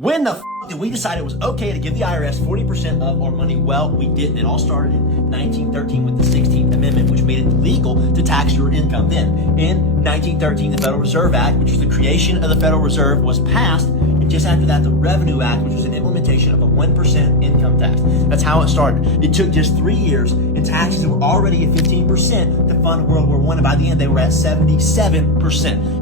When the did we decide it was okay to give the IRS 40% of our money? Well, we didn't. It all started in 1913 with the 16th Amendment, which made it legal to tax your income. Then, in 1913, the Federal Reserve Act, which was the creation of the Federal Reserve, was passed. And just after that, the Revenue Act, which was an implementation of a 1% income tax. That's how it started. It took just 3 years, and taxes were already at 15% to fund World War I. And by the end, they were at 77%.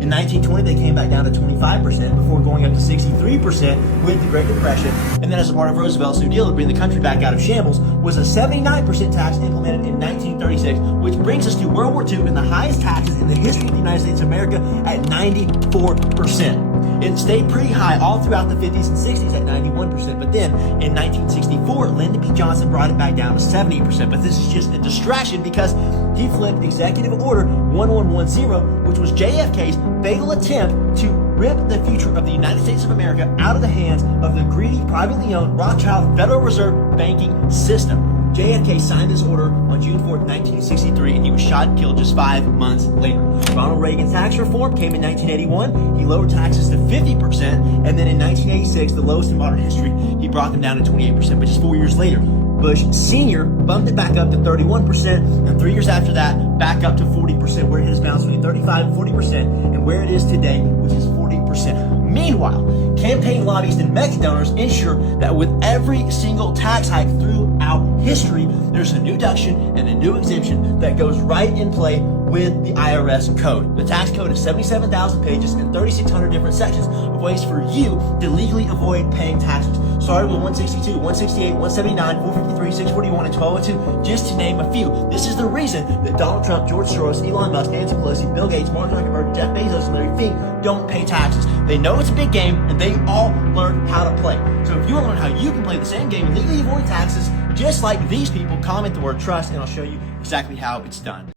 In 1920, they came back down to 25% before going up to 63% with the Great Depression. And then as a part of Roosevelt's New Deal to bring the country back out of shambles was a 79% tax implemented in 1936, which brings us to World War II and the highest taxes in the history of the United States of America at 94%. It stayed pretty high all throughout the 50s and 60s at 91%. But then in 1964, Lyndon B. Johnson brought it back down to 70%. But this is just a distraction because he flipped Executive Order 1110, which was JFK's fatal attempt to rip the future of the United States of America out of the hands of the greedy, privately owned Rothschild Federal Reserve banking system. JFK signed this order on June 4th, 1963, and he was shot and killed just 5 months later. Ronald Reagan's tax reform came in 1981. He lowered taxes to 50%, and then in 1986, the lowest in modern history, he brought them down to 28%. But just 4 years later, Bush Sr. bumped it back up to 31%, and 3 years after that, back up to 40%, where it has bounced between 35 and 40%, and where it is today, which is 40%. Meanwhile, campaign lobbyists and mega donors ensure that with every single tax hike throughout history, there's a new deduction and a new exemption that goes right in play with the IRS code. The tax code is 77,000 pages and 3,600 different sections of ways for you to legally avoid paying taxes. Started with 162, 168, 179, 453, 641, and 1202, just to name a few. This is the reason that Donald Trump, George Soros, Elon Musk, Nancy Pelosi, Bill Gates, Mark Zuckerberg, Jeff Bezos, and Larry Fink don't pay taxes. They know it's a big game, and they all learn how to play. So if you want to learn how you can play the same game and legally avoid taxes, just like these people, comment the word trust, and I'll show you exactly how it's done.